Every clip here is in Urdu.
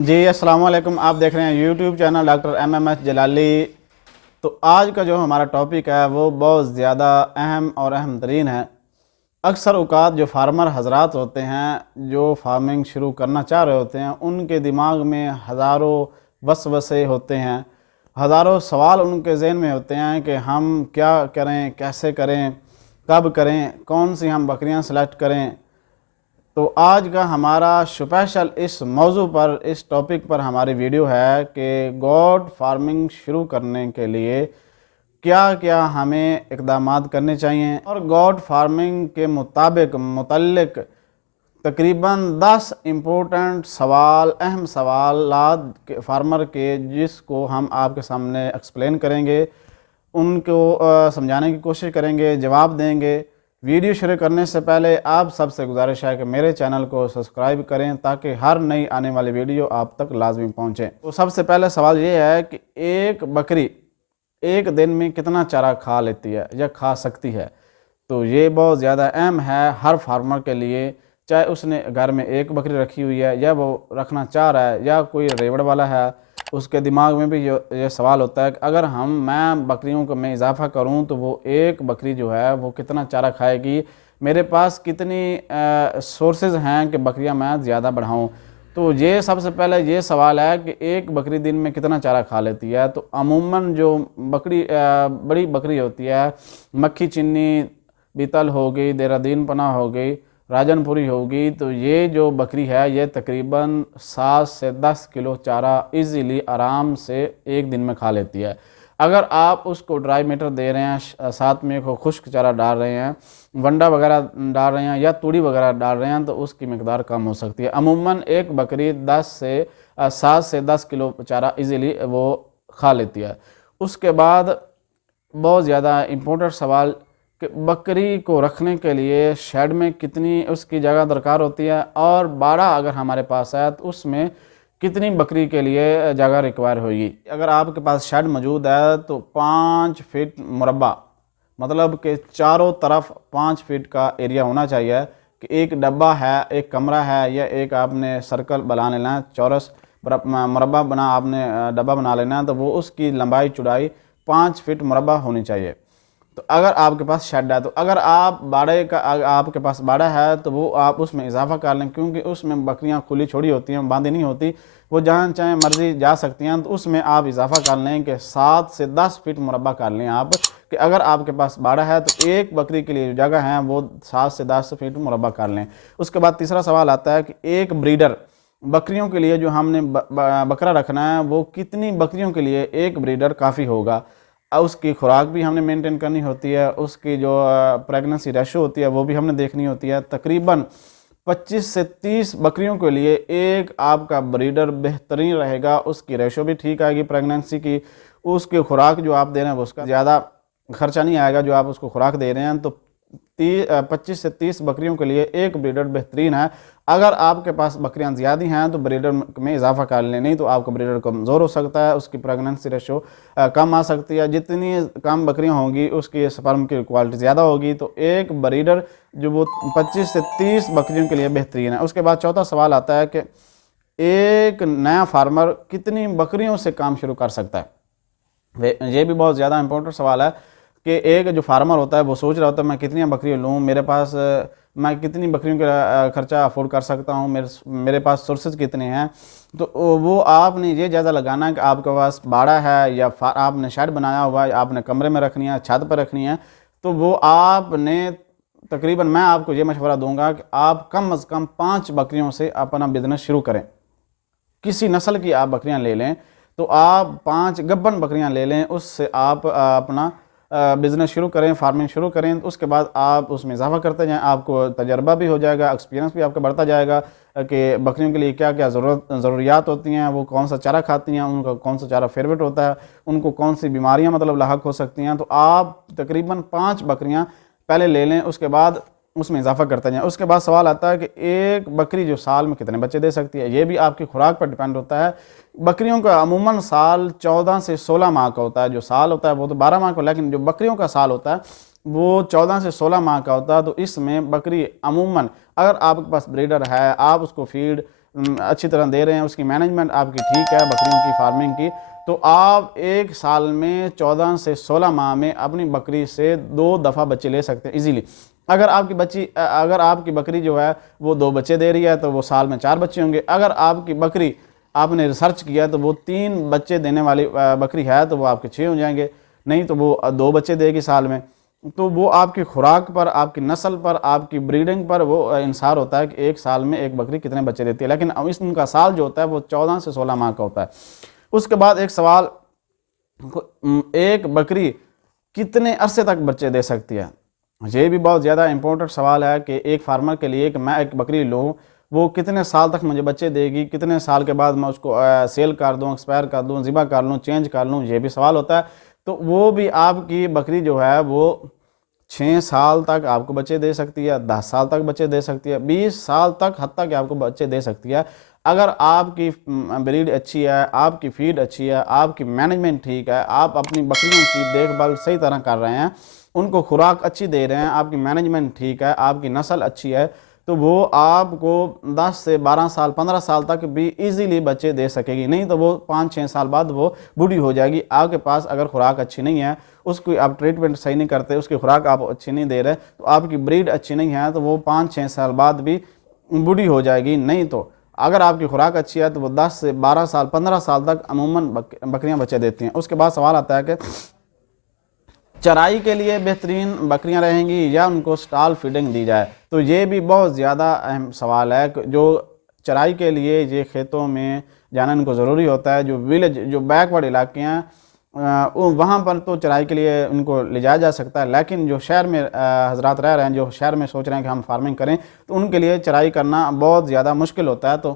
جی السلام علیکم، آپ دیکھ رہے ہیں YouTube channel doctor MMS Jalali. تو آج کا جو ہمارا ٹاپک ہے وہ بہت زیادہ اہم اور اہم ترین ہے۔ اکثر اوقات جو فارمر حضرات ہوتے ہیں جو فارمنگ شروع کرنا چاہ رہے ہوتے ہیں، ان کے دماغ میں ہزاروں وسوسے ہوتے ہیں، ہزاروں سوال ان کے ذہن میں ہوتے ہیں کہ ہم کیا کریں، کیسے کریں، کب کریں، کون سی ہم بکریاں سلیکٹ کریں۔ تو آج کا ہمارا اسپیشل اس موضوع پر، اس ٹاپک پر ہماری ویڈیو ہے کہ گوٹ فارمنگ شروع کرنے کے لیے کیا کیا ہمیں اقدامات کرنے چاہیے، اور گوٹ فارمنگ کے متعلق تقریباً 10 امپورٹنٹ سوال، اہم سوالات فارمر کے، جس کو ہم آپ کے سامنے ایکسپلین کریں گے، ان کو سمجھانے کی کوشش کریں گے، جواب دیں گے۔ ویڈیو شروع کرنے سے پہلے آپ سب سے گزارش ہے کہ میرے چینل کو سبسکرائب کریں تاکہ ہر نئی آنے والی ویڈیو آپ تک لازمی پہنچیں۔ تو سب سے پہلے سوال یہ ہے کہ ایک بکری ایک دن میں کتنا چارہ کھا لیتی ہے یا کھا سکتی ہے؟ تو یہ بہت زیادہ اہم ہے ہر فارمر کے لیے، چاہے اس نے گھر میں ایک بکری رکھی ہوئی ہے یا وہ رکھنا چاہ رہا ہے یا کوئی ریوڑ والا ہے۔ اس کے دماغ میں بھی یہ سوال ہوتا ہے کہ اگر میں بکریوں کو میں اضافہ کروں تو وہ ایک بکری جو ہے وہ کتنا چارہ کھائے گی، میرے پاس کتنی سورسز ہیں کہ بکریاں میں زیادہ بڑھاؤں۔ تو یہ سب سے پہلے یہ سوال ہے کہ ایک بکری دن میں کتنا چارہ کھا لیتی ہے۔ تو عموماً جو بڑی بکری ہوتی ہے، مکھی چنی بیتل ہو گئی، دیرادین پناہ ہو گئی، راجن پوری ہوگی، تو یہ جو بکری ہے یہ تقریباً 7 سے 10 کلو چارہ ایزیلی آرام سے ایک دن میں کھا لیتی ہے۔ اگر آپ اس کو ڈرائی میٹر دے رہے ہیں، ساتھ میں کو خشک چارہ ڈال رہے ہیں، ونڈا وغیرہ ڈال رہے ہیں یا توڑی وغیرہ ڈال رہے ہیں، تو اس کی مقدار کم ہو سکتی ہے۔ عموماً ایک بکری 7 سے 10 کلو چارہ ایزیلی وہ کھا لیتی ہے۔ اس کے بعد بہت زیادہ امپورٹنٹ سوال کہ بکری کو رکھنے کے لیے شیڈ میں کتنی اس کی جگہ درکار ہوتی ہے، اور باڑہ اگر ہمارے پاس ہے تو اس میں کتنی بکری کے لیے جگہ ریکوائر ہوگی۔ اگر آپ کے پاس شیڈ موجود ہے تو 5 فٹ مربع، مطلب کہ چاروں طرف 5 فٹ کا ایریا ہونا چاہیے، کہ ایک ڈبہ ہے، ایک کمرہ ہے، یا ایک آپ نے سرکل بنا لینا ہے، چورس مربع بنا آپ نے ڈبہ بنا لینا ہے، تو وہ اس کی لمبائی چوڑائی 5 فٹ مربع ہونی چاہیے۔ تو اگر آپ کے پاس شیڈ ہے، تو اگر آپ کے پاس باڑہ ہے تو وہ آپ اس میں اضافہ کر لیں، کیونکہ اس میں بکریاں کھلی چھوڑی ہوتی ہیں، باندھی نہیں ہوتی، وہ جہاں چاہیں مرضی جا سکتی ہیں۔ تو اس میں آپ اضافہ کر لیں کہ 7 سے 10 فٹ مربع کر لیں آپ، کہ اگر آپ کے پاس باڑہ ہے تو ایک بکری کے لیے جو جگہ ہے وہ 7 سے 10 فٹ مربع کر لیں۔ اس کے بعد تیسرا سوال آتا ہے کہ ایک بریڈر بکریوں کے لیے جو ہم نے بکرا رکھنا ہے، وہ کتنی بکریوں کے لیے ایک بریڈر کافی ہوگا؟ اس کی خوراک بھی ہم نے مینٹین کرنی ہوتی ہے، اس کی جو پریگننسی ریشو ہوتی ہے وہ بھی ہم نے دیکھنی ہوتی ہے۔ تقریباً 25 سے 30 بکریوں کے لیے ایک آپ کا بریڈر بہترین رہے گا، اس کی ریشو بھی ٹھیک آئے گی پریگننسی کی، اس کی خوراک جو آپ دے رہے ہیں وہ اس کا زیادہ خرچہ نہیں آئے گا جو آپ اس کو خوراک دے رہے ہیں۔ تو 25 سے 30 بکریوں کے لیے ایک بریڈر بہترین ہے۔ اگر آپ کے پاس بکریاں زیادہ ہیں تو بریڈر میں اضافہ کر لیں، نہیں تو آپ کا بریڈر کمزور ہو سکتا ہے، اس کی پریگننسی ریشو کم آ سکتی ہے۔ جتنی کم بکریاں ہوں گی اس کی سپرم کی کوالٹی زیادہ ہوگی۔ تو ایک بریڈر جو وہ 25 سے 30 بکریوں کے لیے بہترین ہے۔ اس کے بعد چوتھا سوال آتا ہے کہ ایک نیا فارمر کتنی بکریوں سے کام شروع کر سکتا ہے؟ یہ بھی بہت زیادہ امپورٹنٹ سوال ہے کہ ایک جو فارمر ہوتا ہے وہ سوچ رہا ہوتا ہے میں کتنی بکریاں لوں، میرے پاس میں کتنی بکریوں کا خرچہ افورڈ کر سکتا ہوں، میرے پاس سورسز کتنے ہیں۔ تو وہ آپ نے یہ جائزہ لگانا ہے کہ آپ کے پاس باڑہ ہے یا آپ نے شیڈ بنایا ہوا ہے، آپ نے کمرے میں رکھنی ہے، چھت پر رکھنی ہے، تو وہ آپ نے تقریباً، میں آپ کو یہ مشورہ دوں گا کہ آپ کم از کم 5 بکریوں سے اپنا بزنس شروع کریں۔ کسی نسل کی آپ بکریاں لے لیں، تو آپ 5 گبن بکریاں لے لیں، اس سے آپ اپنا بزنس شروع کریں، فارمنگ شروع کریں۔ اس کے بعد آپ اس میں اضافہ کرتے جائیں، آپ کو تجربہ بھی ہو جائے گا، ایکسپیرینس بھی آپ کا بڑھتا جائے گا کہ بکریوں کے لیے کیا کیا ضروریات ہوتی ہیں، وہ کون سا چارہ کھاتی ہیں، ان کا کون سا چارہ فیوریٹ ہوتا ہے، ان کو کون سی بیماریاں لاحق ہو سکتی ہیں۔ تو آپ تقریباً 5 بکریاں پہلے لے لیں، اس کے بعد اس میں اضافہ کرتے جائیں۔ اس کے بعد سوال آتا ہے کہ ایک بکری جو سال میں کتنے بچے دے سکتی ہے؟ یہ بھی آپ کی خوراک پر ڈیپینڈ ہوتا ہے۔ بکریوں کا عموماً سال 14 سے 16 ماہ کا ہوتا ہے، جو سال ہوتا ہے وہ تو 12 ماہ کا، لیکن جو بکریوں کا سال ہوتا ہے وہ 14 سے 16 ماہ کا ہوتا ہے۔ تو اس میں بکری عموماً، اگر آپ کے پاس بریڈر ہے، آپ اس کو فیڈ اچھی طرح دے رہے ہیں، اس کی مینجمنٹ آپ کی ٹھیک ہے بکریوں کی فارمنگ کی، تو آپ ایک سال میں 14 سے 16 ماہ میں اپنی بکری سے 2 دفعہ بچے لے سکتے ہیں ایزیلی۔ اگر آپ کی بکری جو ہے وہ 2 بچے دے رہی ہے تو وہ سال میں 4 بچے ہوں گے۔ اگر آپ کی بکری، آپ نے ریسرچ کیا تو وہ 3 بچے دینے والی بکری ہے تو وہ آپ کے 6 ہو جائیں گے، نہیں تو وہ 2 بچے دے گی سال میں۔ تو وہ آپ کی خوراک پر، آپ کی نسل پر، آپ کی بریڈنگ پر وہ انحصار ہوتا ہے کہ ایک سال میں ایک بکری کتنے بچے دیتی ہے، لیکن اس کا سال جو ہوتا ہے وہ 14 سے 16 ماہ کا ہوتا ہے۔ اس کے بعد ایک سوال، ایک بکری کتنے عرصے تک بچے دے سکتی ہے؟ یہ بھی بہت زیادہ امپورٹنٹ سوال ہے کہ ایک فارمر کے لیے کہ میں ایک بکری لوں، وہ کتنے سال تک مجھے بچے دے گی، کتنے سال کے بعد میں اس کو سیل کر دوں، ایکسپائر کر دوں، ذبح کر لوں، چینج کر لوں، یہ بھی سوال ہوتا ہے۔ تو وہ بھی آپ کی بکری جو ہے وہ 6 سال تک آپ کو بچے دے سکتی ہے، 10 سال تک بچے دے سکتی ہے، 20 سال تک حتیٰ کہ آپ کو بچے دے سکتی ہے، اگر آپ کی بریڈ اچھی ہے، آپ کی فیڈ اچھی ہے، آپ کی مینجمنٹ ٹھیک ہے، آپ اپنی بکریوں کی دیکھ بھال صحیح طرح کر رہے ہیں، ان کو خوراک اچھی دے رہے ہیں، آپ کی مینجمنٹ ٹھیک ہے، آپ کی نسل اچھی ہے، تو وہ آپ کو 10 سے 12 سال 15 سال تک بھی ایزیلی بچے دے سکے گی، نہیں تو وہ 5-6 سال بعد وہ بوڑھی ہو جائے گی۔ آپ کے پاس اگر خوراک اچھی نہیں ہے، اس کی آپ ٹریٹمنٹ صحیح نہیں کرتے، اس کی خوراک آپ اچھی نہیں دے رہے، تو آپ کی بریڈ اچھی نہیں ہے تو وہ 5-6 سال بعد بھی بوڑھی ہو جائے گی۔ نہیں تو اگر آپ کی خوراک اچھی ہے تو وہ 10 سے 12 سال 15 سال تک عموماً بکریاں بچے دیتی ہیں۔ اس کے بعد سوال آتا ہے کہ چرائی کے لیے بہترین بکریاں رہیں گی یا ان کو سٹال فیڈنگ دی جائے؟ تو یہ بھی بہت زیادہ اہم سوال ہے۔ جو چرائی کے لیے یہ کھیتوں میں جانا ان کو ضروری ہوتا ہے، جو ویلیج، جو بیک ورڈ علاقے ہیں وہاں پر تو چرائی کے لیے ان کو لے جایا جا سکتا ہے، لیکن جو شہر میں حضرات رہ رہے ہیں، جو شہر میں سوچ رہے ہیں کہ ہم فارمنگ کریں، تو ان کے لیے چرائی کرنا بہت زیادہ مشکل ہوتا ہے۔ تو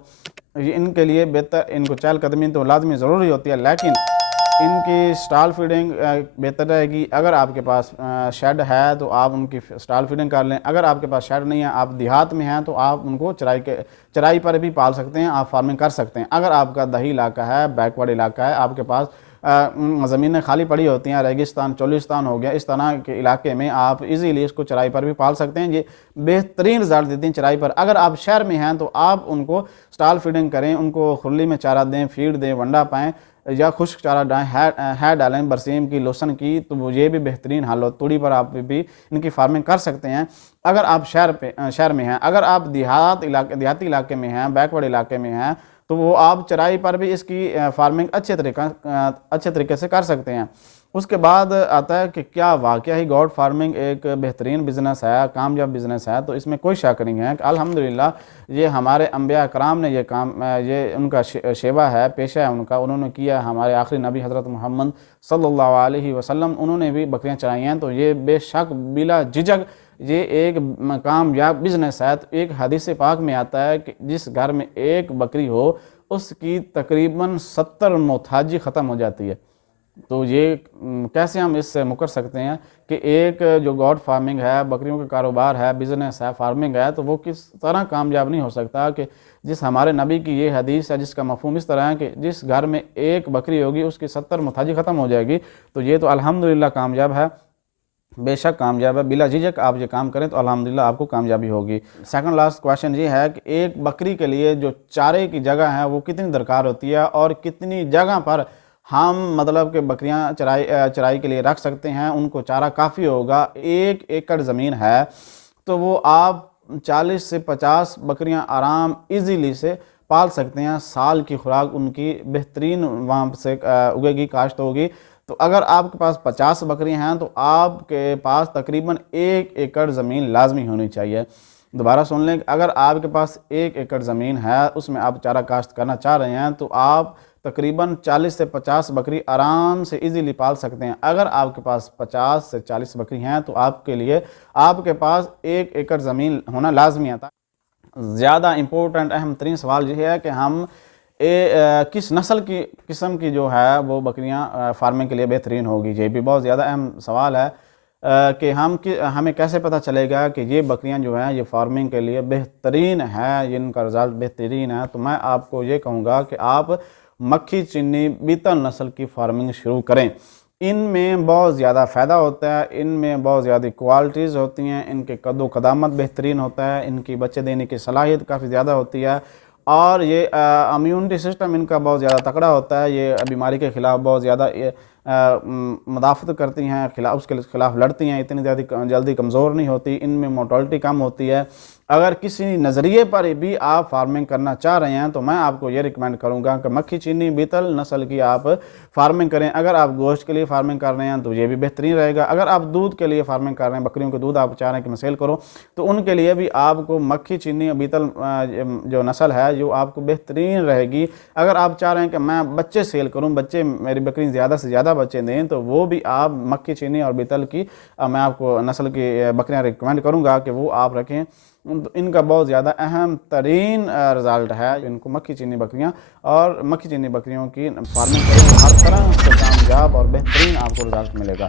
ان کے لیے بہتر، ان کو چہل قدمی تو لازمی ضروری ہوتی ہے، لیکن ان کی سٹال فیڈنگ بہتر رہے گی۔ اگر آپ کے پاس شیڈ ہے تو آپ ان کی سٹال فیڈنگ کر لیں، اگر آپ کے پاس شیڈ نہیں ہے، آپ دیہات میں ہیں، تو آپ ان کو چرائی پر بھی پال سکتے ہیں، آپ فارمنگ کر سکتے ہیں۔ اگر آپ کا دیہی علاقہ ہے، بیک ورڈ علاقہ ہے، آپ کے پاس زمینیں خالی پڑی ہوتی ہیں، ریگستان، چولستان ہو گیا، اس طرح کے علاقے میں آپ ایزیلی اس کو چرائی پر بھی پال سکتے ہیں، یہ بہترین رزلٹ دیتی ہیں چرائی پر۔ اگر آپ شہر میں ہیں تو آپ ان کو سٹال فیڈنگ کریں، ان کو کھلی میں چارہ دیں، فیڈ دیں، ونڈا پائیں یا خشک چارہ ڈالیں، ہے ڈالیں برسیم کی، لوسن کی، تو یہ بھی بہترین حل ہو۔ توڑی پر آپ بھی ان کی فارمنگ کر سکتے ہیں اگر آپ شہر میں ہیں۔ اگر آپ دیہاتی علاقے میں ہیں، بیک ورڈ علاقے میں ہیں، تو وہ آپ چرائی پر بھی اس کی فارمنگ اچھے طریقے سے کر سکتے ہیں۔ اس کے بعد آتا ہے کہ کیا واقعہ ہی گوٹ فارمنگ ایک بہترین بزنس ہے، کامیاب بزنس ہے؟ تو اس میں کوئی شک نہیں ہے کہ الحمدللہ یہ ہمارے انبیاء اکرام نے یہ کام، یہ ان کا شیوا ہے، پیشہ ہے ان کا، انہوں نے کیا۔ ہمارے آخری نبی حضرت محمد صلی اللہ علیہ وسلم، انہوں نے بھی بکریاں چرائی ہیں، تو یہ بے شک بلا جھجک یہ ایک کامیاب بزنس ہے۔ تو ایک حدیث پاک میں آتا ہے کہ جس گھر میں ایک بکری ہو اس کی تقریباً 70 محتاجی ختم ہو جاتی ہے۔ تو یہ کیسے ہم اس سے مکر سکتے ہیں کہ ایک جو گوٹ فارمنگ ہے، بکریوں کا کاروبار ہے، بزنس ہے، فارمنگ ہے، تو وہ کس طرح کامیاب نہیں ہو سکتا کہ جس ہمارے نبی کی یہ حدیث ہے، جس کا مفہوم اس طرح ہے کہ جس گھر میں ایک بکری ہوگی اس کی 70 محتاجی ختم ہو جائے گی۔ تو یہ تو الحمدللہ کامیاب ہے، بے شک کامیاب ہے، بلا جھجک آپ یہ کام کریں تو الحمدللہ آپ کو کامیابی ہوگی۔ سیکنڈ لاسٹ کویشچن یہ ہے کہ ایک بکری کے لیے جو چارے کی جگہ ہے وہ کتنی درکار ہوتی ہے، اور کتنی جگہ پر ہم مطلب کہ بکریاں چرائی کے لیے رکھ سکتے ہیں، ان کو چارہ کافی ہوگا؟ 1 ایکڑ زمین ہے تو وہ آپ 40 سے 50 بکریاں آرام ایزیلی سے پال سکتے ہیں، سال کی خوراک ان کی بہترین وہاں سے اگے گی، کاشت ہوگی۔ تو اگر آپ کے پاس 50 بکریاں ہیں تو آپ کے پاس تقریباً 1 ایکڑ زمین لازمی ہونی چاہیے۔ دوبارہ سن لیں کہ اگر آپ کے پاس 1 ایکڑ زمین ہے، اس میں آپ چارہ کاشت کرنا چاہ رہے ہیں، تو آپ تقریباً 40 سے 50 بکری آرام سے ایزیلی پال سکتے ہیں۔ اگر آپ کے پاس 50 سے 40 بکری ہیں تو آپ کے لیے آپ کے پاس 1 ایکڑ زمین ہونا لازمی آتا ہے۔ زیادہ امپورٹنٹ اہم ترین سوال یہ ہے کہ ہم کس نسل کی قسم کی جو ہے وہ بکریاں فارمنگ کے لیے بہترین ہوگی؟ یہ بھی بہت زیادہ اہم سوال ہے کہ ہمیں کیسے پتہ چلے گا کہ یہ بکریاں جو ہیں یہ فارمنگ کے لیے بہترین ہیں، ان کا رزلٹ بہترین ہے؟ تو میں آپ کو یہ کہوں گا کہ آپ مکھی چنی بیتل نسل کی فارمنگ شروع کریں۔ ان میں بہت زیادہ فائدہ ہوتا ہے، ان میں بہت زیادہ کوالٹیز ہوتی ہیں، ان کے قد و قدامت بہترین ہوتا ہے، ان کی بچے دینے کی صلاحیت کافی زیادہ ہوتی ہے، اور یہ امیونٹی سسٹم ان کا بہت زیادہ تکڑا ہوتا ہے، یہ بیماری کے خلاف بہت زیادہ مدافعت کرتی ہیں، اس کے خلاف لڑتی ہیں، اتنی زیادہ جلدی کمزور نہیں ہوتی، ان میں موٹالٹی کم ہوتی ہے۔ اگر کسی نظریے پر بھی آپ فارمنگ کرنا چاہ رہے ہیں تو میں آپ کو یہ ریکمینڈ کروں گا کہ مکھی چینی بیتل نسل کی آپ فارمنگ کریں۔ اگر آپ گوشت کے لیے فارمنگ کر رہے ہیں تو یہ بھی بہترین رہے گا۔ اگر آپ دودھ کے لیے فارمنگ کر رہے ہیں، بکریوں کے دودھ آپ چاہ رہے ہیں کہ میں سیل کروں، تو ان کے لیے بھی آپ کو مکھی چینی بیتل جو نسل ہے جو آپ کو بہترین رہے گی۔ اگر آپ چاہ رہے ہیں کہ میں بچے سیل کروں، بچے میری بکری زیادہ سے زیادہ بچے دیں، تو وہ بھی آپ مکھی چینی اور بیتل کی میں آپ کو نسل کی بکریاں ریکمینڈ کروں گا کہ وہ آپ رکھیں۔ ان کا بہت زیادہ اہم ترین رزلٹ ہے ان کو مکھی چینی بکریاں، اور مکھی چینی بکریوں کی فارمنگ کریں، ہر طرح سے کامیاب اور بہترین آپ کو رزلٹ ملے گا۔